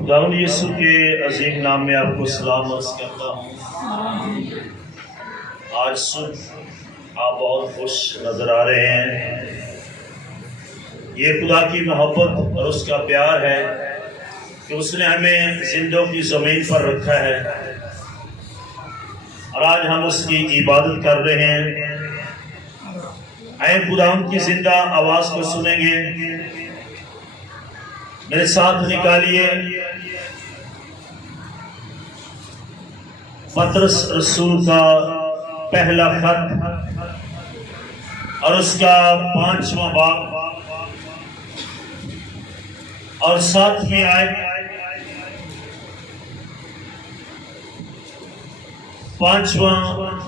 خداوند یسوع کے عظیم نام میں آپ کو سلام عرض کرتا ہوں۔ آج صبح آپ بہت خوش نظر آ رہے ہیں۔ یہ خدا کی محبت اور اس کا پیار ہے کہ اس نے ہمیں زندوں کی زمین پر رکھا ہے اور آج ہم اس کی عبادت کر رہے ہیں۔ اے خداوند کی زندہ آواز کو سنیں گے، میرے ساتھ نکالیے پطرس رسول کا پہلا خط اور اس کا 5واں باب اور 7ویں آیت۔ 5واں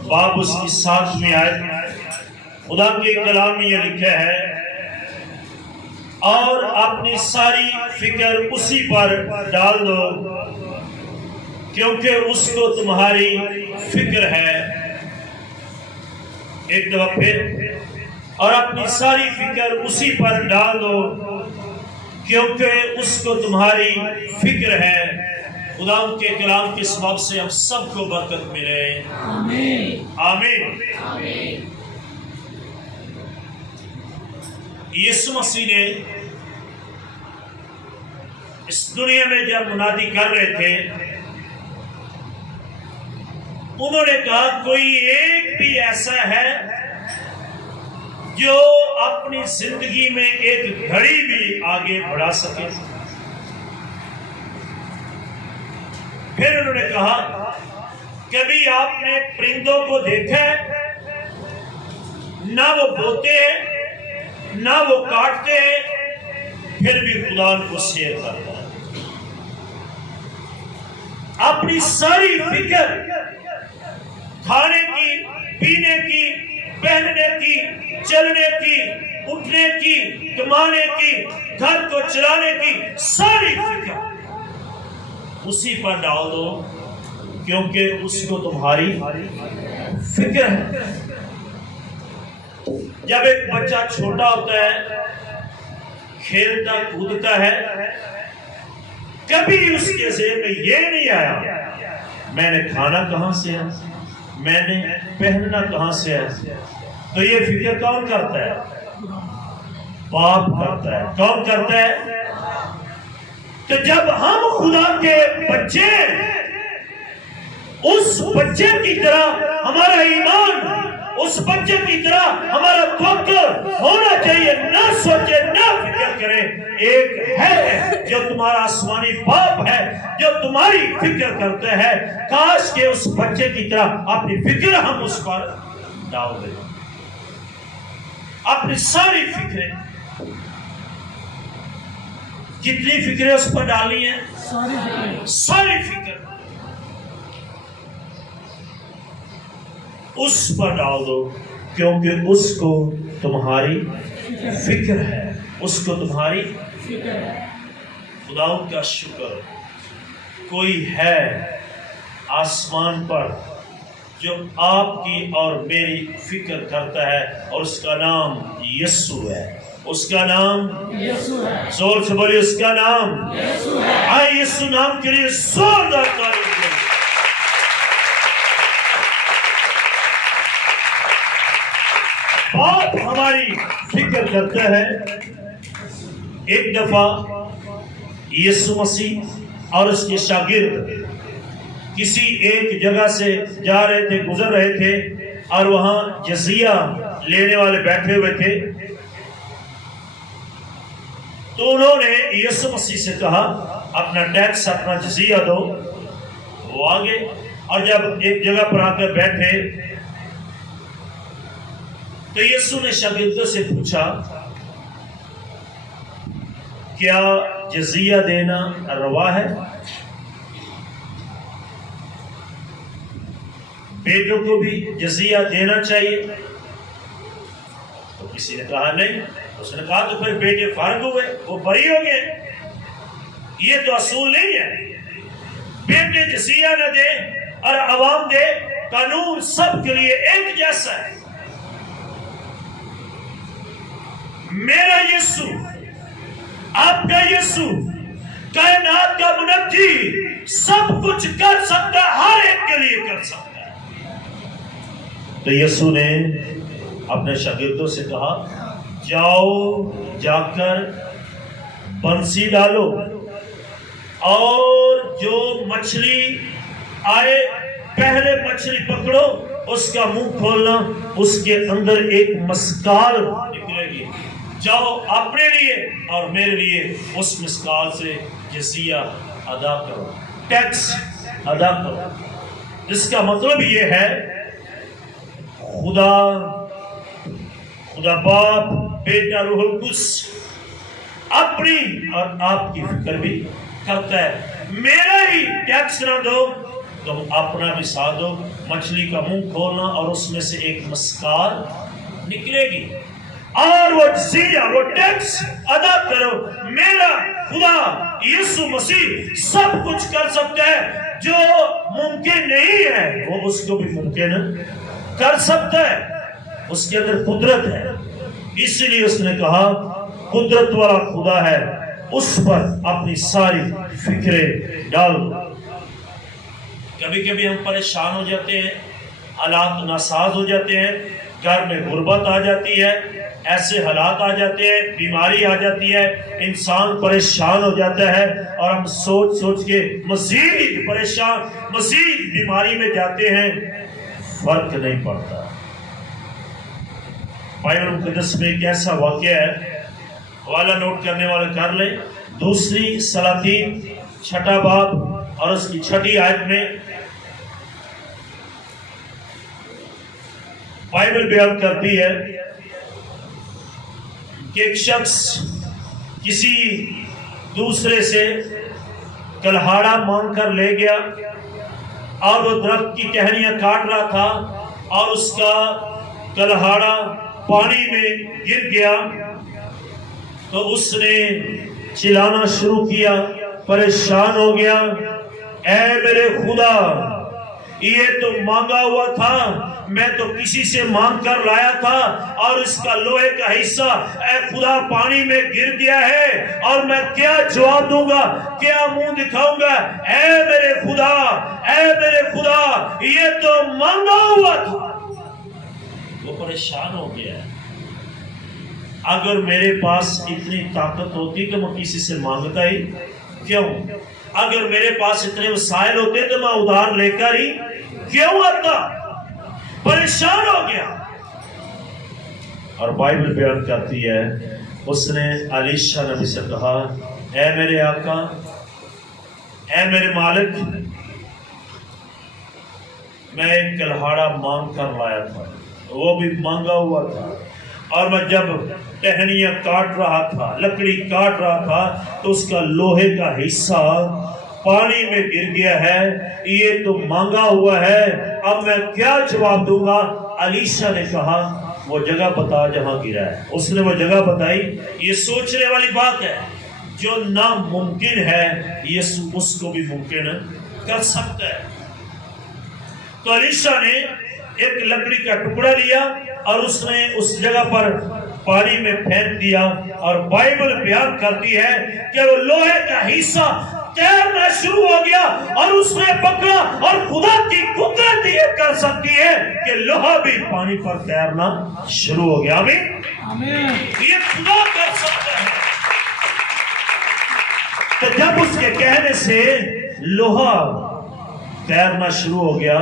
باب اس کی 7ویں آیت، خدا کے کلام میں یہ لکھا ہے، اور اپنی ساری فکر اسی پر ڈال دو کیونکہ اس کو تمہاری فکر ہے۔ ایک دفعہ پھر، اور اپنی ساری فکر اسی پر ڈال دو کیونکہ اس کو تمہاری فکر ہے۔ خدا ان کے کلام کے سبب سے ہم سب کو برکت ملے، آمین آمین۔ یسوع مسیح نے اس دنیا میں جب منادی کر رہے تھے، انہوں نے کہا کوئی ایک بھی ایسا ہے جو اپنی زندگی میں ایک گھڑی بھی آگے بڑھا سکے۔ پھر انہوں نے کہا کبھی آپ نے پرندوں کو دیکھا ہے؟ نہ وہ بوتے ہیں نہ وہ کاٹتے ہیں، پھر بھی خدا ان کو سیر کرتا ہے۔ اپنی ساری فکر کھانے کی، پینے کی، پہننے کی، چلنے کی، اٹھنے کی، کمانے کی، گھر کو چلانے کی ساری فکر اسی پر ڈال دو کیونکہ اس کو تمہاری فکر ہے۔ جب ایک بچہ چھوٹا ہوتا ہے، کھیلتا کودتا ہے، کبھی اس کے ذہن میں یہ نہیں آیا میں نے کھانا کہاں سے ہے، میں نے پہننا کہاں سے ہے۔ تو یہ فکر کون کرتا ہے؟ باپ کرتا ہے۔ کون کرتا ہے؟ تو جب ہم خدا کے بچے، اس بچے کی طرح ہمارا ایمان، اس بچے کی طرح ہمارا توقع ہونا چاہیے، نہ سوچے نہ فکر کرے، ایک ہے جو تمہارا آسمانی باپ ہے جو تمہاری فکر کرتے ہیں۔ کاش کہ اس بچے کی طرح اپنی فکر ہم اس پر ڈال دیں، اپنی ساری فکریں۔ کتنی فکریں اس پر ڈالی ہیں؟ ساری فکر اس پر ڈال دو کیونکہ اس کو تمہاری فکر ہے، اس کو تمہاری فکر ہے۔ خداوند کا شکر، کوئی ہے آسمان پر جو آپ کی اور میری فکر کرتا ہے، اور اس کا نام یسوع ہے۔ اس کا نام یسوع ہے۔ زور سے بولیے، اس کا نام یسوع ہے۔ آئے یسوع نام کے لیے زوردار تعریف کریں۔ باپ ہماری فکر کرتا ہے۔ ایک دفعہ یسوع مسیح اور اس کے شاگرد کسی ایک جگہ سے جا رہے تھے، گزر رہے تھے، اور وہاں جزیہ لینے والے بیٹھے ہوئے تھے۔ تو انہوں نے یسوع مسیح سے کہا اپنا ٹیکس، اپنا جزیہ دو۔ وہ آگے، اور جب ایک جگہ پر آ کر بیٹھے تو یسوع نے شاگردوں سے پوچھا کیا جزیہ دینا روا ہے؟ بیٹوں کو بھی جزیہ دینا چاہیے؟ تو کسی نے کہا نہیں۔ اس نے کہا تو پھر بیٹے فارغ ہوئے، وہ بری ہو گئے۔ یہ تو اصول نہیں ہے، بیٹے جزیہ نہ دے اور عوام دے، قانون سب کے لیے ایک جیسا ہے۔ میرا یسوع، آپ کا یسوع، کائنات کا منجی سب کچھ کر سکتا ہے، ہر ایک کے لیے کر سکتا ہے۔ تو یسوع نے اپنے شاگردوں سے کہا جاؤ، جا کر بنسی ڈالو اور جو مچھلی آئے پہلے مچھلی پکڑو، اس کا منہ کھولنا، اس کے اندر ایک مسکال نکلے گی، جاؤ اپنے لیے اور میرے لیے اس مسکال سے جزیہ ادا کرو، ٹیکس ادا کرو۔ اس کا مطلب یہ ہے خدا باپ، بیٹا، روح القدس اپنی اور آپ کی فکر بھی کرتا ہے۔ میرا ہی ٹیکس نہ دو، تم اپنا بھی ساتھ دو، مچھلی کا منہ کھولنا اور اس میں سے ایک مسکال نکلے گی اور وہ جزیہ، وہ ٹیکس ادا کرو۔ میرا خدا یسوع مسیح سب کچھ کر سکتا ہے، جو ممکن نہیں ہے وہ اس کو بھی ممکن کر سکتا ہے، اس کے اندر قدرت ہے۔ اس لیے اس نے کہا قدرت والا خدا ہے، اس پر اپنی ساری فکریں ڈال دو۔ کبھی کبھی ہم پریشان ہو جاتے ہیں، حالات ناساز ہو جاتے ہیں، گھر میں غربت آ جاتی ہے، ایسے حالات آ جاتے ہیں، بیماری آ جاتی ہے، انسان پریشان ہو جاتا ہے اور ہم سوچ سوچ کے مزید پریشان، مزید بیماری میں جاتے ہیں، فرق نہیں پڑتا۔ بائبل مقدس میں ایک ایسا واقعہ ہے، حوالہ نوٹ کرنے والے کر لیں، دوسری سلاطین 6 باب اور اس کی 6 آیت میں بائبل بیان کرتی ہے کہ ایک شخص کسی دوسرے سے کلہاڑا مانگ کر لے گیا اور وہ درخت کی ٹہنیاں کاٹ رہا تھا اور اس کا کلہاڑا پانی میں گر گیا تو اس نے چلانا شروع کیا، پریشان ہو گیا، اے میرے خدا، یہ تو مانگا ہوا تھا، میں تو کسی سے مانگ کر لایا تھا اور اس کا لوہے کا حصہ اے خدا پانی میں گر گیا ہے اور میں کیا جواب دوں گا، کیا منہ دکھاؤں گا؟ اے میرے خدا، اے میرے خدا، یہ تو مانگا ہوا تھا۔ وہ پریشان ہو گیا ہے۔ اگر میرے پاس اتنی طاقت ہوتی تو میں کسی سے مانگتا ہی کیوں؟ اگر میرے پاس اتنے وسائل ہوتے تو میں ادھار لے کر ہی کیوں آتا؟ پریشان ہو گیا۔ اور بائبل بیان کرتی ہے اس نے الیشا نبی سے کہا اے میرے آقا، اے میرے مالک، میں ایک کلہاڑا مانگ کر لایا تھا، وہ بھی مانگا ہوا تھا، اور میں جب ٹہنیاں کاٹ رہا تھا، لکڑی کاٹ رہا تھا تو اس کا لوہے کا حصہ پانی میں گر گیا ہے، یہ تو مانگا ہوا ہے، اب میں کیا جواب دوں گا؟ الیشا نے کہا وہ جگہ بتا جہاں گرا ہے۔ اس نے وہ جگہ بتائی۔ یہ سوچنے والی بات ہے، جو ناممکن ہے یسوع اس کو بھی ممکن کر سکتا ہے۔ تو الیشا نے ایک لکڑی کا ٹکڑا لیا اور اس نے اس جگہ پر پانی میں پھینک دیا، اور بائبل بیان کرتی ہے کہ وہ لوہے کا حصہ تیرنا شروع ہو گیا اور اس نے پکڑا، اور خدا کی قدرت یہ کر سکتی ہے کہ لوہا بھی پانی پر تیرنا شروع ہو گیا۔ آمین۔ یہ خدا کر سکتا ہے۔ تو جب اس کے کہنے سے لوہا تیرنا شروع ہو گیا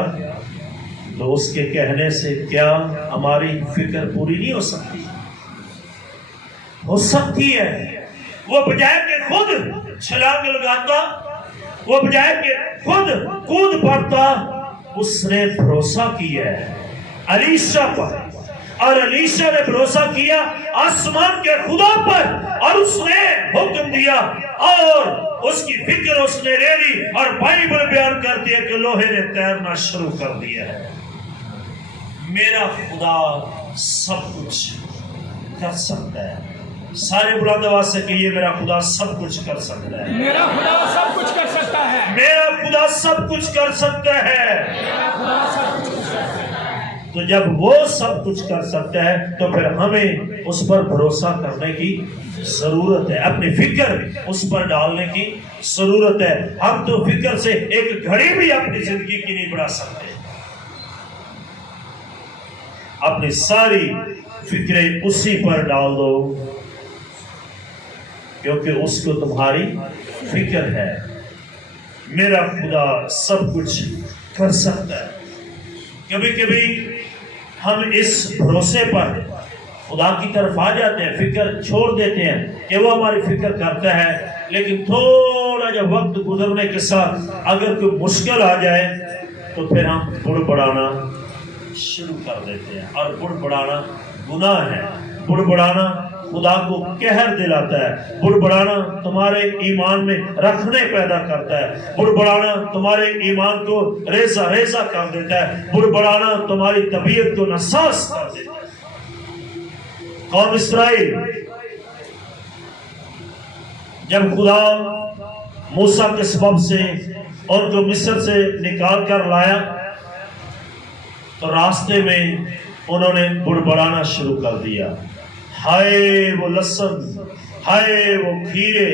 تو اس کے کہنے سے کیا ہماری فکر پوری نہیں ہو سکتی؟ ہو سکتی ہے۔ وہ بجائے کہ خود چھلانگ لگاتا، وہ بجائے کہ خود کود پڑتا، اس نے بھروسہ کیا ہے الیشا پر، اور الیشا نے بھروسہ کیا آسمان کے خدا پر، اور اس نے حکم دیا اور اس کی فکر اس نے لے لی، اور بائبل بیان کرتی ہے کہ لوہے نے تیرنا شروع کر دیا ہے۔ میرا خدا سب کچھ کر سکتا ہے۔ سارے بلند آواز سے کہیے میرا خدا سب کچھ کر سکتا ہے۔ میرا خدا سب کچھ کر سکتا ہے۔ میرا خدا سب کچھ کر سکتا ہے۔ میرا خدا سب کچھ کر سکتا ہے۔ تو جب وہ سب کچھ کر سکتا ہے تو پھر ہمیں اس پر بھروسہ کرنے کی ضرورت ہے، اپنی فکر اس پر ڈالنے کی ضرورت ہے۔ ہم تو فکر سے ایک گھڑی بھی اپنی زندگی کی نہیں بڑھا سکتے۔ اپنی ساری فکریں اسی پر ڈال دو، کیونکہ اس کو تمہاری فکر ہے۔ میرا خدا سب کچھ کر سکتا ہے۔ کبھی کبھی ہم اس بھروسے پر خدا کی طرف آ جاتے ہیں، فکر چھوڑ دیتے ہیں کہ وہ ہماری فکر کرتا ہے، لیکن تھوڑا جب وقت گزرنے کے ساتھ اگر کوئی مشکل آ جائے تو پھر ہم بڑبڑانا شروع کر دیتے ہیں، اور بڑبڑانا گناہ ہے۔ بڑبڑانا خدا کو قہر دلاتا ہے، بڑبڑانا تمہارے ایمان میں رکھنے پیدا کرتا ہے، بڑبڑانا تمہارے ایمان کو ریزہ ریزہ کر دیتا ہے، بڑبڑانا تمہاری طبیعت کو نساس کر دیتا ہے۔ قوم اسرائیل جب خدا موسیٰ کے سبب سے ان کو مصر سے نکال کر لایا تو راستے میں انہوں نے بڑبڑانا شروع کر دیا، ہائے وہ لہسن، ہائے وہ کھیرے،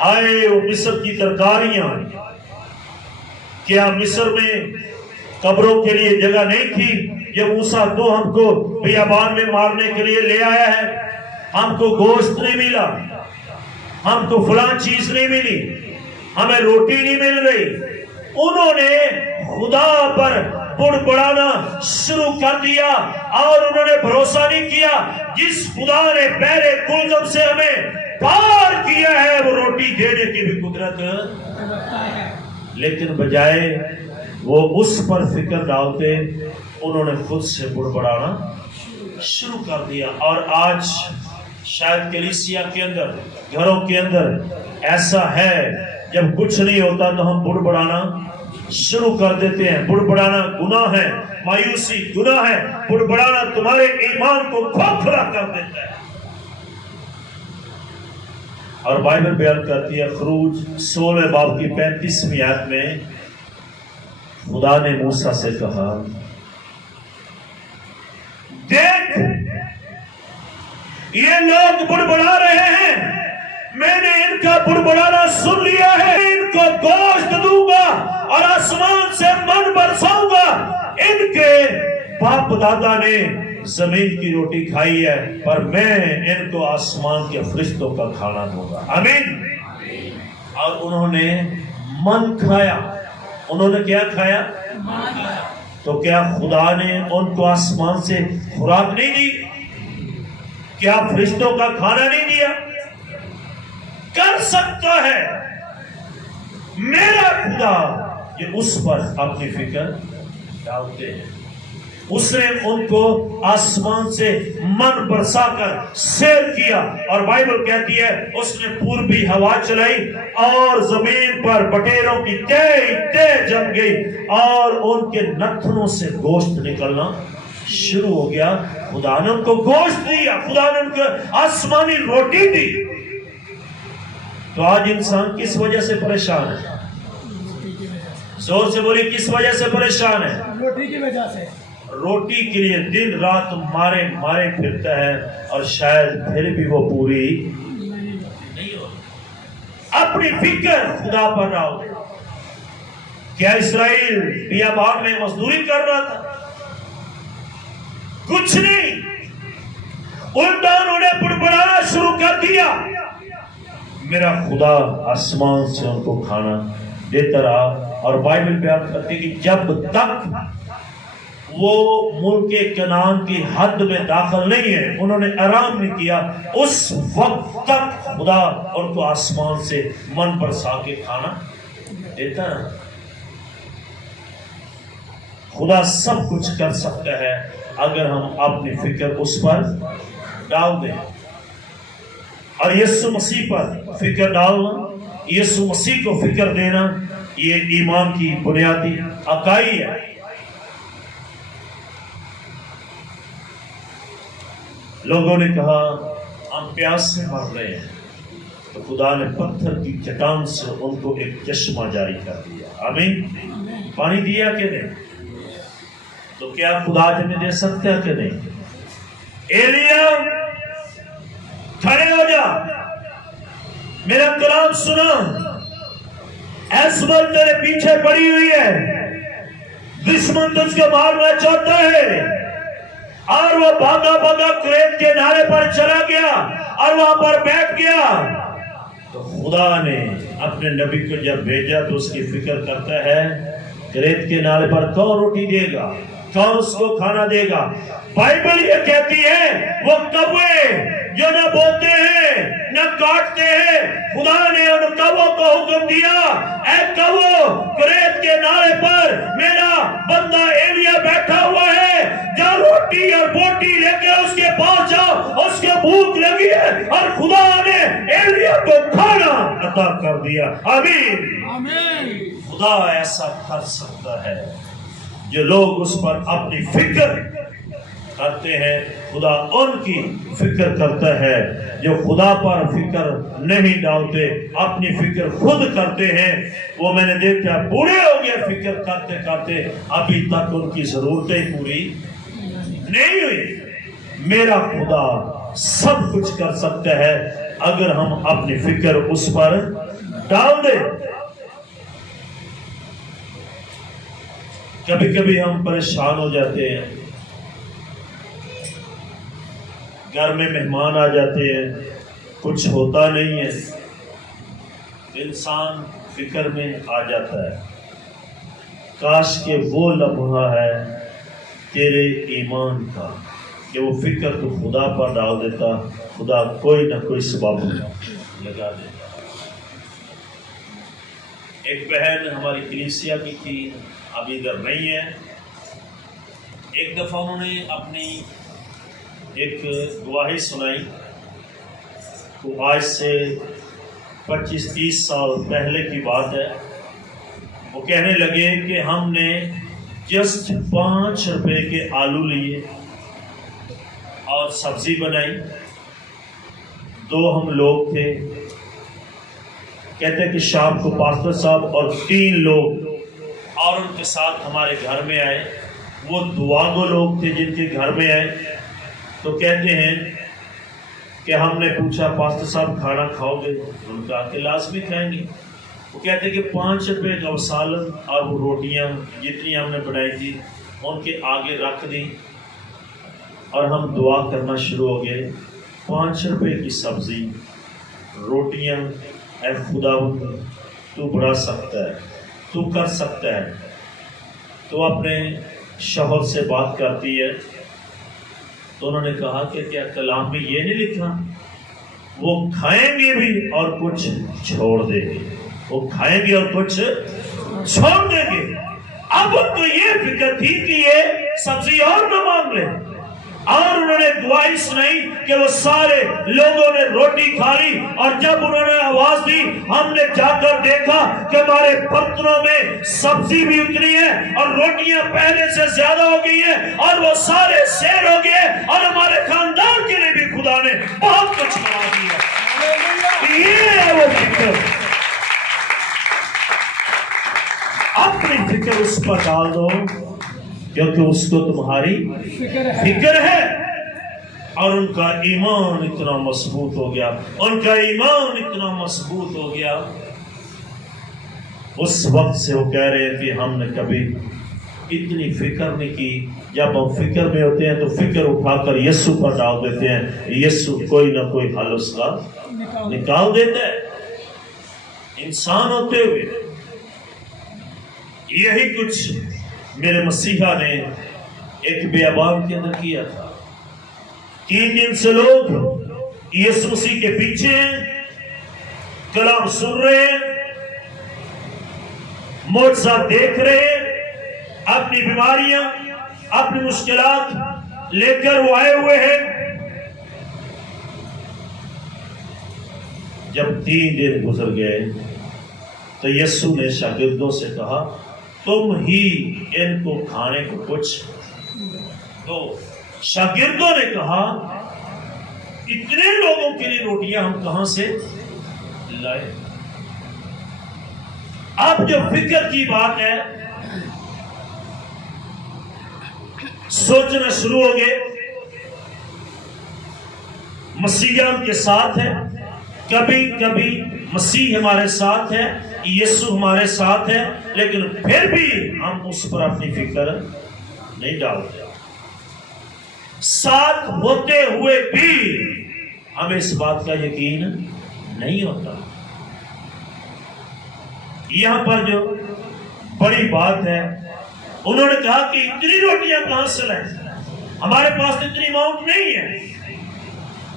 ہائے وہ مصر کی ترکاریاں، کیا مصر میں قبروں کے لیے جگہ نہیں تھی؟ یہ موسیٰ تو ہم کو بیابان میں مارنے کے لیے لے آیا ہے، ہم کو گوشت نہیں ملا، ہم کو فلاں چیز نہیں ملی، ہمیں روٹی نہیں مل رہی۔ انہوں نے خدا پر بڑبڑانا شروع کر دیا اور انہوں نے بھروسہ نہیں کیا جس خدا نے پہلے کلزم سے ہمیں پار کیا ہے وہ روٹی دینے کی بھی قدرت ہے۔ لیکن بجائے وہ اس پر فکر ڈالتے انہوں نے خود سے بڑبڑانا شروع کر دیا۔ اور آج شاید کلیسیا کے اندر، گھروں کے اندر ایسا ہے، جب کچھ نہیں ہوتا تو ہم بڑبڑانا شروع کر دیتے ہیں۔ بڑبڑانا گناہ ہے، مایوسی گناہ ہے، بڑبڑانا تمہارے ایمان کو کھوکھلا کر دیتا ہے۔ اور بائبل بیان کرتی ہے خروج 16 باب کی 35ویں آیت میں خدا نے موسیٰ سے کہا، دیکھ یہ لوگ بڑبڑا رہے ہیں، میں نے ان کا بڑبڑانا سن لیا ہے، ان کو گوشت دوں گا اور آسمان سے من برساؤں گا۔ ان کے باپ دادا نے زمین کی روٹی کھائی ہے، پر میں ان کو آسمان کے فرشتوں کا کھانا دوں گا۔ آمین۔ اور انہوں نے من کھایا۔ انہوں نے کیا کھایا؟ تو کیا خدا نے ان کو آسمان سے خوراک نہیں دی؟ کیا فرشتوں کا کھانا نہیں دیا؟ کر سکتا ہے۔ میرا خدا یہ اس پر اپنی فکر ڈالتے ہیں۔ اس نے ان کو آسمان سے من برسا کر سیر کیا، اور بائبل کہتی ہے اس نے پوربی ہوا چلائی اور زمین پر بٹیروں کی تہ جم گئی اور ان کے نتنوں سے گوشت نکلنا شروع ہو گیا۔ خدا نے ان کو گوشت دیا، خدا نے ان کو آسمانی روٹی دی۔ تو آج انسان کس وجہ سے پریشان ہے؟ زور سے بولی، کس وجہ سے پریشان ہے؟ روٹی کی وجہ سے۔ روٹی کے لیے دن رات مارے مارے پھرتا ہے، اور شاید پھر بھی وہ پوری نہیں ہو۔ اپنی فکر خدا پر ڈال دے۔ کیا اسرائیل بیابان میں مزدوری کر رہا تھا؟ کچھ نہیں، الٹا انہوں نے بڑبڑانا شروع کر دیا۔ میرا خدا آسمان سے ان کو کھانا دیتا رہا، اور بائبل بیان کرتی ہے کہ جب تک وہ ملک کنعان کی حد میں داخل نہیں ہے، انہوں نے آرام نہیں کیا، اس وقت تک خدا ان کو آسمان سے من برسا کے کھانا دیتا رہا۔ خدا سب کچھ کر سکتا ہے اگر ہم اپنی فکر اس پر ڈال دیں۔ اور یسوع مسیح پر فکر ڈالنا، یسوع مسیح کو فکر دینا، یہ ایمان کی بنیادی اکائی ہے۔ لوگوں نے کہا ہم پیاس سے مر رہے ہیں، تو خدا نے پتھر کی چٹان سے ان کو ایک چشمہ جاری کر دیا۔ آمین۔ پانی دیا کہ نہیں؟ تو کیا خدا تمہیں دے سکتا ہے کہ نہیں؟ ایلیا کھڑے ہو جا، میرا کلام سنا، ایزبل تیرے پیچھے پڑی ہوئی ہے، دشمن تجھ کو مارنا چاہتا ہے، اور وہ بھاگا بھاگا کریت کے نالے پر چلا گیا اور وہاں پر بیٹھ گیا۔ تو خدا نے اپنے نبی کو جب بھیجا تو اس کی فکر کرتا ہے کریت کے نالے پر کون روٹی دے گا، کون اس کو کھانا دے گا۔ بائبل یہ کہتی ہے وہ کوے جو نہ بولتے ہیں نہ کاٹتے ہیں، خدا نے ان کووں کو حکم دیا، اے کوو کریت کے نالے پر میرا بندہ ایلیا بیٹھا ہوا ہے، جا روٹی اور بوٹی لے کے اس کے پاس جاؤ، اس کو بھوک لگی ہے۔ اور خدا نے ایلیا کو کھانا عطا کر دیا۔ آمین۔ خدا ایسا کر سکتا ہے، جو لوگ اس پر اپنی فکر کرتے ہیں خدا ان کی فکر کرتا ہے، جو خدا پر فکر نہیں ڈالتے اپنی فکر خود کرتے ہیں، وہ میں نے دیکھا بوڑھے ہو گئے فکر کرتے کرتے، ابھی تک ان کی ضرورتیں پوری نہیں ہوئی۔ میرا خدا سب کچھ کر سکتا ہے اگر ہم اپنی فکر اس پر ڈال دیں۔ کبھی کبھی ہم پریشان ہو جاتے ہیں، گھر میں مہمان آ جاتے ہیں، کچھ ہوتا نہیں ہے، انسان فکر میں آ جاتا ہے۔ کاش کہ وہ لمحہ ہے تیرے ایمان کا کہ وہ فکر تو خدا پر ڈال دیتا، خدا کوئی نہ کوئی سبب لگا دیتا۔ ایک بہن ہماری کلیسیا کی تھی، ابھی ادھر نہیں ہے۔ ایک دفعہ انہوں نے اپنی ایک گواہی سنائی، تو آج سے 25-30 سال پہلے کی بات ہے۔ وہ کہنے لگے کہ ہم نے جسٹ 5 روپے کے آلو لیے اور سبزی بنائی، 2 ہم لوگ تھے۔ کہتے کہ شام کو پاسٹر صاحب اور 3 لوگ اور ان کے ساتھ ہمارے گھر میں آئے، وہ دعاگو لوگ تھے جن کے گھر میں آئے۔ تو کہتے ہیں کہ ہم نے پوچھا پاسٹر صاحب کھانا کھاؤ گے؟ ان کا کہ لازمی کھائیں گے۔ وہ کہتے ہیں کہ 5 روپے کا سالن اور وہ روٹیاں جتنی ہم نے بنائی تھی ان کے آگے رکھ دی، اور ہم دعا کرنا شروع ہو گئے۔ 5 روپے کی سبزی، روٹیاں، اے خداوند تو بڑھا سکتا ہے، تو کر سکتا ہے۔ تو اپنے شوہر سے بات کرتی ہے، تو انہوں نے کہا کہ کیا کلام میں یہ نہیں لکھا وہ کھائیں گے بھی اور کچھ چھوڑ دیں گے، وہ کھائیں گے اور کچھ چھوڑ دیں گے۔ اب ان کو یہ فکر تھی کہ یہ سبزی اور نہ مانگ لیں، اور انہوں نے گواہی سنائی کہ وہ سارے لوگوں نے روٹی کھا لی، اور جب انہوں نے آواز دی ہم نے جا کر دیکھا کہ ہمارے برتنوں میں سبزی بھی اتنی ہے اور روٹیاں پہلے سے زیادہ ہو گئی ہیں، اور وہ سارے سیر ہو گئے، اور ہمارے خاندان کے لیے بھی خدا نے بہت کچھ بنا دیا۔ یہ ہے وہ فکر، اپنی فکر اس پر ڈال دو، کیونکہ اس کو تمہاری فکر ہے۔ اور ان کا ایمان اتنا مضبوط ہو گیا، ان کا ایمان اتنا مضبوط ہو گیا، اس وقت سے وہ کہہ رہے ہیں کہ ہم نے کبھی اتنی فکر نہیں کی۔ جب ہم فکر میں ہوتے ہیں تو فکر اٹھا کر یسوع پر ڈال دیتے ہیں، یسوع کوئی نہ کوئی حل اس کا نکال دیتا ہے۔ انسان ہوتے ہوئے یہی کچھ میرے مسیحا نے ایک بیابان کے اندر کیا تھا۔ 3 دن سے لوگ یسوع مسیح کے پیچھے ہیں، کلام سن رہے ہیں، معجزہ دیکھ رہے ہیں، اپنی بیماریاں اپنی مشکلات لے کر وہ آئے ہوئے ہیں۔ جب 3 دن گزر گئے تو یسوع نے شاگردوں سے کہا تم ہی ان کو کھانے کو کچھ دو۔ شاگردوں نے کہا اتنے لوگوں کے لیے روٹیاں ہم کہاں سے لائے؟ اب جو فکر کی بات ہے، سوچنا شروع ہو گئے مسیح ہم کے ساتھ ہے، کبھی کبھی مسیح ہمارے ساتھ ہے، یسوع ہمارے ساتھ ہے، لیکن پھر بھی ہم اس پر اپنی فکر نہیں ڈالتے، ساتھ ہوتے ہوئے بھی ہمیں اس بات کا یقین نہیں ہوتا۔ یہاں پر جو بڑی بات ہے، انہوں نے کہا کہ اتنی روٹیاں کہاں سے لائیں، ہمارے پاس اتنی اماؤنٹ نہیں ہے،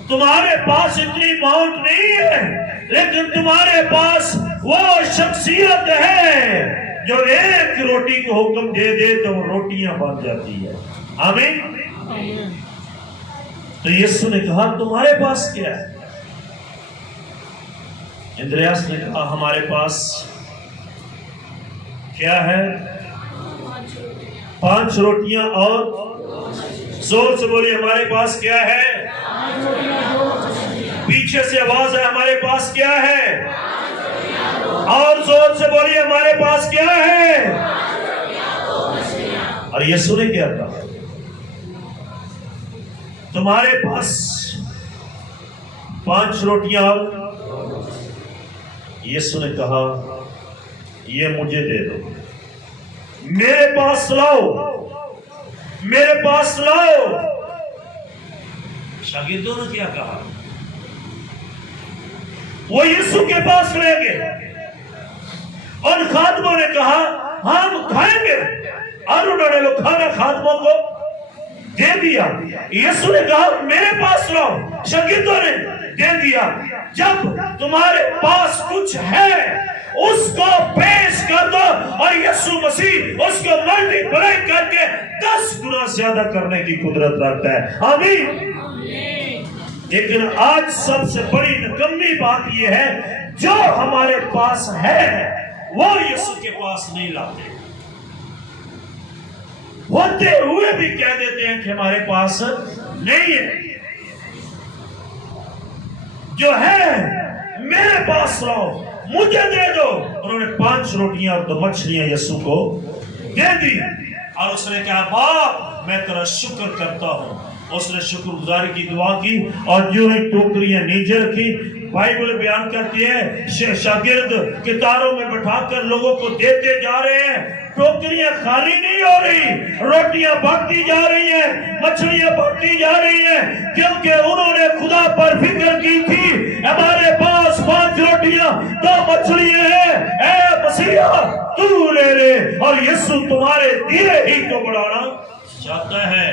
تمہارے پاس اتنی اماؤنٹ نہیں ہے، لیکن تمہارے پاس وہ شخصیت ہے جو ایک روٹی کو حکم دے دے تو وہ روٹیاں بن جاتی ہے۔ آمین۔ تو یسوع نے کہا تمہارے پاس کیا ہے؟ اندریاس نے کہا ہمارے پاس کیا ہے؟ 5 روٹیاں اور زور سے بولی ہمارے پاس کیا ہے؟ پیچھے سے آواز ہے ہمارے پاس کیا ہے؟ اور زور سے بولی ہمارے پاس کیا ہے؟ اور یسوع نے کیا کہا؟ تمہارے پاس 5 روٹیاں اور یسوع نے کہا یہ مجھے دے دو، میرے پاس لاؤ، میرے پاس لاؤ۔ شاگردوں نے کیا کہا؟ وہ یسوع کے پاس لے گئے اور خادموں نے کہا ہم کھائیں گے، اور انہوں نے وہ کھانا خادموں کو دے دیا۔ یسوع نے کہا میرے پاس لاؤ، شاگردوں نے دے دیا۔ جب تمہارے پاس کچھ ہے اس کو پیش کر دو، اور یسوع مسیح اس کو ملٹی پلائی کر کے 10 گنا زیادہ کرنے کی قدرت رکھتا ہے۔ آمین۔ لیکن آج سب سے بڑی نکمی بات یہ ہے جو ہمارے پاس ہے وہ یسوع کے پاس نہیں لاتے، ہوتے ہوئے بھی کہہ دیتے ہیں کہ ہمارے پاس نہیں ہے۔ جو ہے میرے پاس لاؤ، مجھے دے دو۔ انہوں نے 5 روٹیاں اور 2 مچھلیاں یسوع کو دے دی، اور اس نے کہا باپ میں تیرا شکر کرتا ہوں۔ اس نے شکر گزاری کی دعا کی اور جو ہی ٹوکریاں نیچے رکھی۔ بائبل بیان کرتی ہے شاگرد کتاروں میں بٹھا کر لوگوں کو دیتے جا رہے ہیں، ٹوکریاں خالی نہیں ہو رہی، روٹیاں بڑھتی جا رہی ہیں، مچھلیاں بڑھتی جا رہی ہیں، کیونکہ انہوں نے خدا پر فکر کی تھی ہمارے پاس 5 روٹیاں 2 مچھلیاں ہیں، اے مسیحا تو لے لے، اور یسوع تمہارے دیے ہی کو بڑھانا چاہتا ہے۔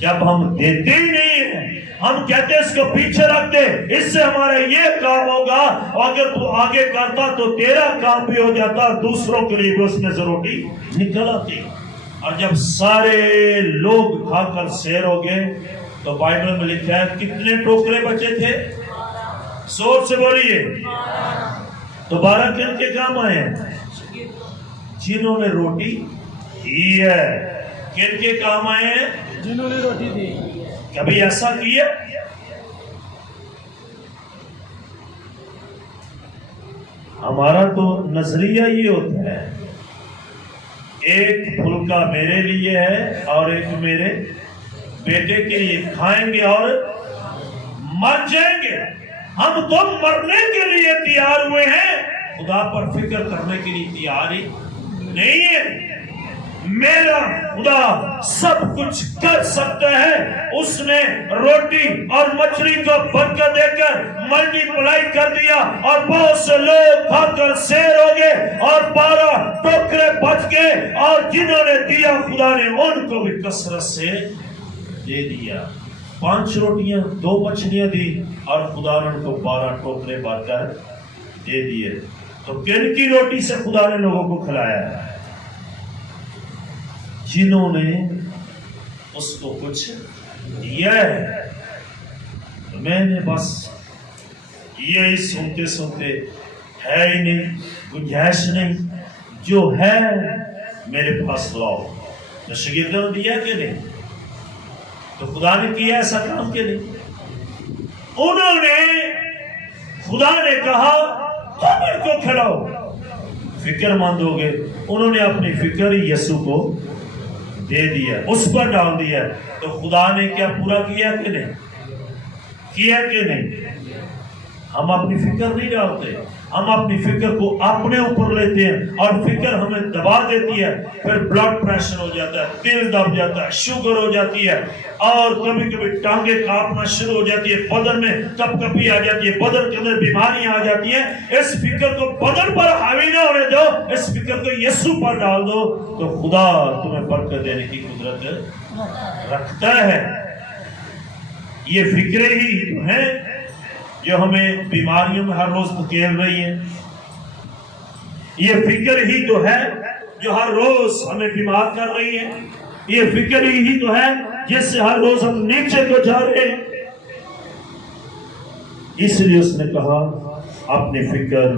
جب ہم دیتے ہی نہیں ہیں، ہم کہتے ہیں اس کو پیچھے رکھ دے، اس سے ہمارا یہ کام ہوگا، اگر تو آگے کرتا تو تیرا کام بھی ہو جاتا، دوسروں کے لیے بھی اس میں سے روٹی نکل آتی۔ اور جب سارے لوگ کھا کر سیر ہو گئے تو بائبل میں لکھا ہے کتنے ٹوکرے بچے تھے؟ زور سے بولیے۔ تو 12 کن کے کام آئے ہیں؟ جنہوں نے روٹی دی ہے۔ کن کے کام آئے ہیں؟ جنہوں نے روٹی دی۔ کبھی ایسا کیا؟ ہمارا تو نظریہ یہ ہوتا ہے ایک پھلکا میرے لیے ہے اور ایک میرے بیٹے کے لیے، کھائیں گے اور مر جائیں گے۔ ہم تو مرنے کے لیے تیار ہوئے ہیں، خدا پر فکر کرنے کے لیے تیار ہی نہیں ہے۔ میرا خدا سب کچھ کر سکتا ہے، اس نے روٹی اور مچھلی کو برکت دے کر ملٹی پلائی کر دیا، اور بہت سے لوگ کھا کر سیر ہو گئے، اور 12 ٹوکرے بچ گئے، اور جنہوں نے دیا خدا نے ان کو بھی کثرت سے دے دیا۔ 5 روٹیاں 2 مچھلیاں دی اور خدا نے ان کو 12 ٹوکرے بھر کر دے دیے۔ تو کن کی روٹی سے خدا نے لوگوں کو کھلایا ہے؟ جنہوں نے اس کو کچھ دیا ہے۔ تو میں نے بس یہی سنتے سنتے ہے ہی نہیں، گنجائش نہیں، جو ہے میرے پاس لاؤ۔ تو شاگردوں نے دیا کہ نہیں؟ تو خدا نے کیا ایسا کام کہ نہیں؟ انہوں نے، خدا نے کہا تم ان کو کھلاؤ، فکر مند ہو گئے، انہوں نے اپنی فکر ہی یسوع کو دے دیا، اس پر ڈال دیا، تو خدا نے کیا پورا کیا کہ نہیں؟ کیا کہ نہیں؟ ہم اپنی فکر نہیں ڈالتے، ہم اپنی فکر کو اپنے اوپر لیتے ہیں اور فکر ہمیں دبا دیتی ہے، پھر بلڈ پریشر ہو جاتا ہے، دل دب جاتا ہے، شوگر ہو جاتی ہے، اور کبھی کبھی ٹانگیں کانپنا شروع ہو جاتی ہے، بدن میں کپ کپی آ جاتی ہے، بدن کے اندر بیماریاں آ جاتی ہیں۔ اس فکر کو بدن پر حاوی نہ ہونے دو، اس فکر کو یسوع پر ڈال دو، تو خدا تمہیں برکت دینے کی قدرت رکھتا ہے۔ یہ فکریں ہی ہیں جو ہمیں بیماریوں میں ہر روز دھکیل رہی ہیں، یہ فکر ہی تو ہے جو ہر روز ہمیں بیمار کر رہی ہے، یہ فکر ہی تو ہے جس سے ہر روز ہم نیچے کو جا رہے ہیں۔ اس لیے اس نے کہا اپنی فکر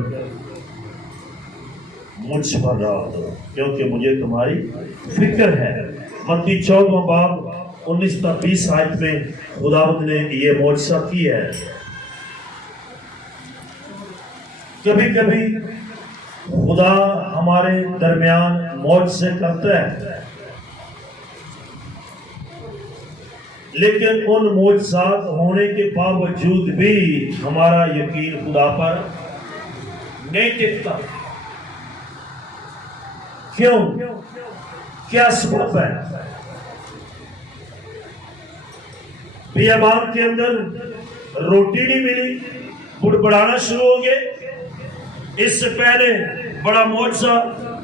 مجھ پر ڈال دو کیونکہ مجھے تمہاری فکر ہے۔ متی 14 باب 19 تا 20 آیت میں خداوند نے یہ معجزہ کیا ہے۔ کبھی کبھی خدا ہمارے درمیان معجزے کرتا ہے، لیکن ان معجزات ہونے کے باوجود بھی ہمارا یقین خدا پر نہیں ٹکتا۔ کیوں؟ کیا سبب ہے؟ بیابان کے اندر روٹی نہیں ملی، بڑبڑانا شروع ہو گئے۔ اس سے پہلے بڑا معجزہ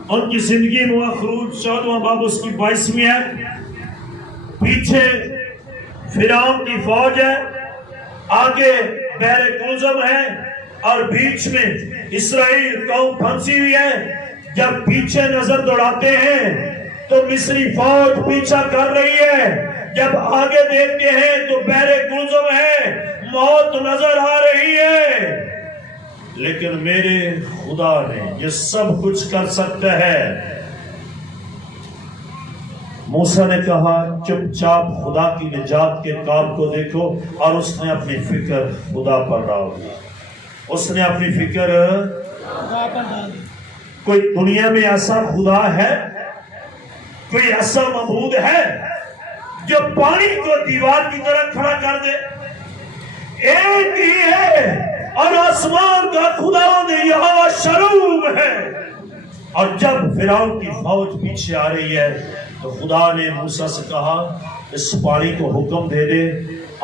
ان کی زندگی میں ہوا، خروج 14 باب اس کی 22ویں ہے۔ پیچھے فرعون کی فوج ہے، آگے بحر کلزم ہے، اور بیچ میں اسرائیل قوم پھنسی ہوئی ہے۔ جب پیچھے نظر دوڑاتے ہیں تو مصری فوج پیچھا کر رہی ہے، جب آگے دیکھتے ہیں تو بحر کلزم ہے، موت نظر آ رہی ہے۔ لیکن میرے خدا نے یہ سب کچھ کر سکتا ہے۔ موسیٰ نے کہا چپ چاپ خدا کی نجات کے کام کو دیکھو، اور اس نے اپنی فکر خدا پر ڈال دی۔ اس نے اپنی فکر، کوئی دنیا میں ایسا خدا ہے، کوئی ایسا معبود ہے جو پانی کو دیوار کی طرح کھڑا کر دے؟ ایک ہی ہے، اور آسمان کا خداوند یہوہ شلوم ہے۔ اور جب فرعون کی فوج پیچھے آ رہی ہے تو خدا نے موسیٰ سے کہا اس پانی کو حکم دے دے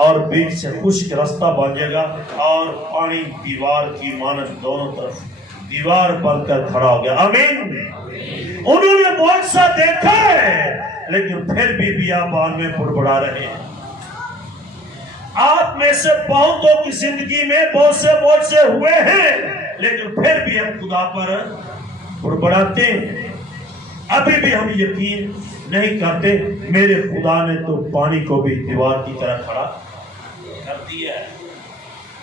اور بیچ سے خشک راستہ بن جائے گا، اور پانی دیوار کی مانند دونوں طرف دیوار بن کر کھڑا ہو گیا۔ آمین۔ انہوں نے معجزہ دیکھا ہے، لیکن پھر بھی بیابان میں بڑبڑا رہے ہیں۔ آپ میں سے بہتوں کی زندگی میں بہت سے معجزے ہوئے ہیں، لیکن پھر بھی ہم خدا پر بڑبڑاتے ہیں۔ ابھی بھی ہم یقین نہیں کرتے میرے خدا نے تو پانی کو بھی دیوار کی طرح کھڑا کر دیا ہے،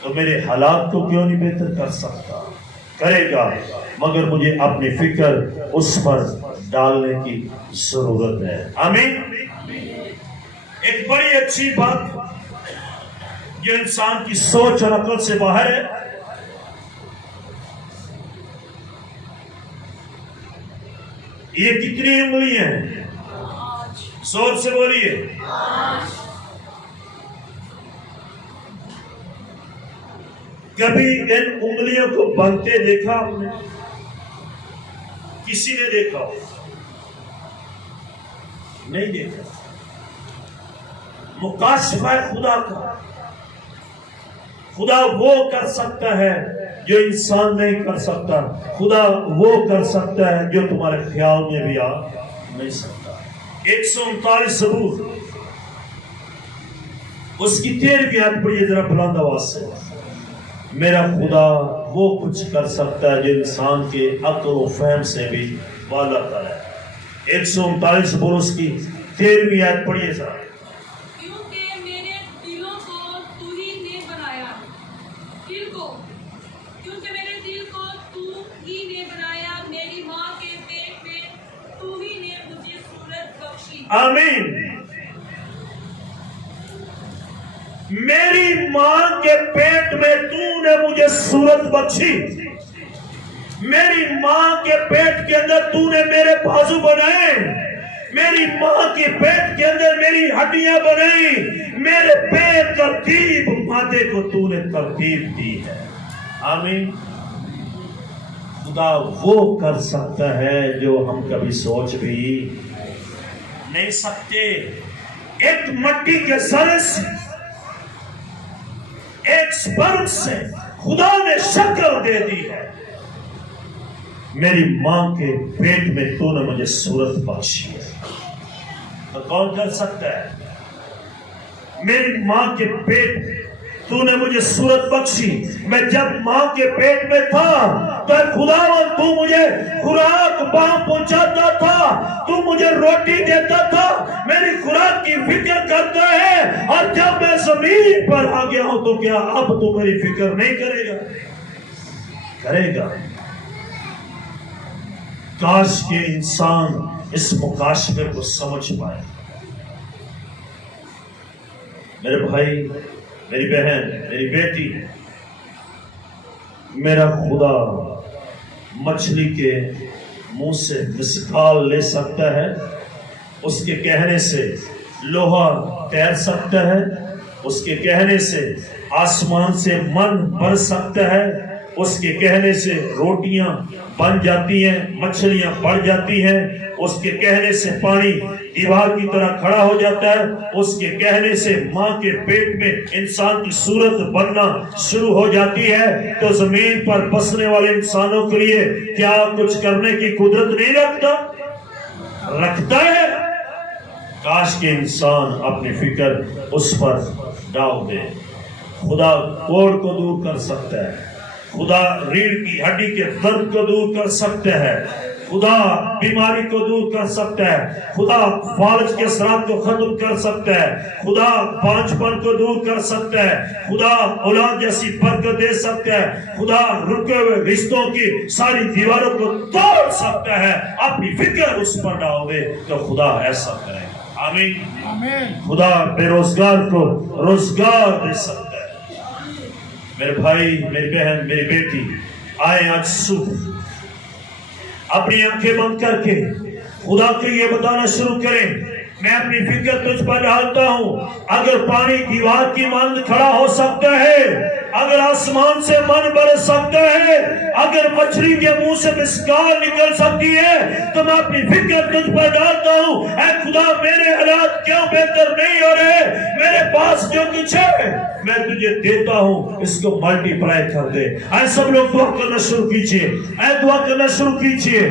تو میرے حالات کو کیوں نہیں بہتر کر سکتا؟ کرے گا، مگر مجھے اپنی فکر اس پر ڈالنے کی ضرورت ہے۔ آمین۔ ایک بڑی اچھی بات جو انسان کی سوچ اور عقل سے باہر ہے، یہ کتنی انگلیاں ہیں؟ زور سے بولیے۔ کبھی ان انگلیوں کو بنتے دیکھا ہم نے؟ کسی نے دیکھا ہو؟ نہیں دیکھا۔ مکاشفہ خدا کا، خدا وہ کر سکتا ہے جو انسان نہیں کر سکتا، خدا وہ کر سکتا ہے جو تمہارے خیال میں بھی آ نہیں سکتا۔ 139 زبور اس کی 13ویں آیت پڑھیے ذرا بلند آواز سے۔ میرا خدا وہ کچھ کر سکتا ہے جو انسان کے عقل و فہم سے بھی بالا تر ہے۔ 139 زبور اس کی 13ویں آیت پڑھیے ذرا۔ کیونکہ میرے دلوں کو تو ہی نے بنایا، دل کو، کیونکہ میرے دل کو تو ہی نے بنایا، میری ماں کے پیٹ میں تو ہی نے مجھے صورت بخشی۔ آمین۔ میری ماں کے پیٹ میں تو نے مجھے صورت بخشی، میری ماں کے پیٹ کے اندر تو نے میرے بازو بنائے، میری ماں کے پیٹ کے اندر میری ہڈیاں بنائی، میرے پیٹ ترتیب مادے کو تو نے ترتیب دی ہے۔ آمین۔ خدا وہ کر سکتا ہے جو ہم کبھی سوچ بھی نہیں سکتے۔ ایک مٹی کے ذرے سے، ایک سپرم سے خدا نے شکل دے دی ہے۔ میری ماں کے پیٹ میں تو نے مجھے صورت بخشی ہے، تو کون کر سکتا ہے؟ میری ماں کے پیٹ میں تو نے مجھے صورت بخشی۔ میں جب ماں کے پیٹ میں تھا تو خداوند تو مجھے خوراک پہنچاتا تھا، تو مجھے روٹی دیتا تھا، میری خوراک کی فکر کرتا ہے۔ اور جب میں زمین پر آ گیا ہوں تو کیا اب تو میری فکر نہیں کرے گا؟ کرے گا۔ کاش کہ انسان اس مکاشفے کو سمجھ پائے۔ میرے بھائی، میری بہن، میری بیٹی، میرا خدا مچھلی کے منہ سے مسکال لے سکتا ہے، اس کے کہنے سے لوہا تیر سکتا ہے، اس کے کہنے سے آسمان سے من برس سکتا ہے، اس کے کہنے سے روٹیاں بن جاتی ہیں، مچھلیاں بڑھ جاتی ہیں، اس کے کہنے سے پانی دیوار کی طرح کھڑا ہو جاتا ہے، اس کے کہنے سے ماں کے پیٹ میں انسان کی صورت بننا شروع ہو جاتی ہے۔ تو زمین پر بسنے والے انسانوں کے لیے کیا کچھ کرنے کی قدرت نہیں رکھتا؟ رکھتا ہے۔ کاش کہ انسان اپنی فکر اس پر ڈال دے۔ خدا کوڑ کو دور کر سکتا ہے، خدا ریڑھ کی ہڈی کے درد کو دور کر سکتا ہے، خدا بیماری کو دور کر سکتا ہے، خدا فالج کے اثرات کو ختم کر سکتا ہے، خدا پانچ پن کو دور کر سکتا ہے، خدا اولاد جیسی برکت دے سکتا ہے، خدا رکے ہوئے رشتوں کی ساری دیواروں کو توڑ سکتا ہے۔ اپنی فکر اس پر ڈال دے تو خدا ایسا کرے۔ آمین۔ خدا بے روزگار کو روزگار دے سکتا ہے۔ میرے بھائی، میری بہن، میری بیٹی، آئے آج صبح اپنی آنکھیں بند کر کے خدا کو یہ بتانا شروع کریں، میں اپنی فکر تجھ پر ڈالتا ہوں۔ اگر پانی دیوار کی مانند کھڑا ہو سکتا ہے، اگر آسمان سے من برس سکتا ہے، اگر مچھلی کے منہ سے مسکال نکل سکتی ہے، تو میں اپنی فکر تجھ پر ڈالتا ہوں۔ اے خدا، میرے حالات کیوں بہتر نہیں ہو رہے؟ میرے پاس جو کچھ ہے میں تجھے دیتا ہوں، اس کو ملٹی پلائی کر دے۔ اے سب لوگ دعا کرنا شروع کیجئے، اے دعا کرنا شروع کیجئے۔